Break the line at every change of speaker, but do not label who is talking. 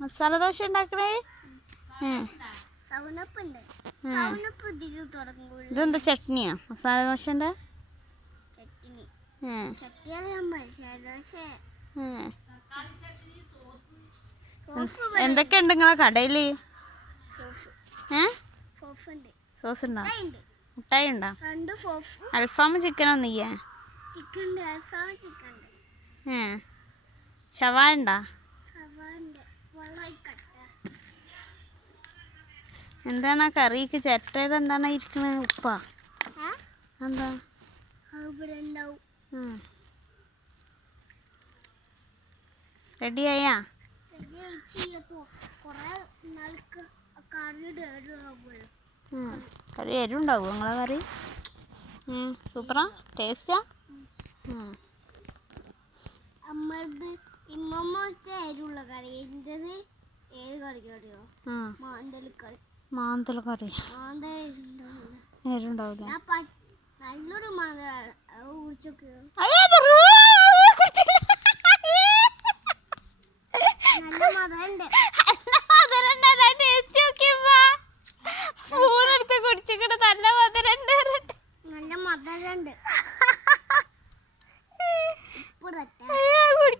മസാല ദോശ ഉണ്ടാക്കണേ? ഇതെന്താ ചട്നിയാ? മസാല
ദോശന്റെ
എന്തൊക്കെ ഉണ്ട് നിങ്ങളെ കടയിൽ
ഉണ്ട്
സോസ്. ഉണ്ടോ മുട്ടായി ഉണ്ടോ അൽഫാം
ചിക്കൻ
ഒന്നില്ലേ ഷവായ ഉണ്ടോ? എന്താണ് ആ കറിക്ക് ചിരട്ടയിൽ എന്താണ് ഇരിക്കുന്നത് ഉപ്പാ. എന്താ? റെഡിയായാ
കുറേ
എരുണ്ടാവും നിങ്ങളെ കറി? സൂപ്പറാ? ടേസ്റ്റാ?
അമ്മത് ഇമ്മമ്മ കറി. എന്തത് ഏത് കറി അറിയോ മാന്തലിക്കറി
മാന്തൽ കറി
മാന്തൽ കറി നേരുണ്ടാവില്ല നല്ലൊരു നല്ല മധുരണ്ട്.
ഇപ്പൊ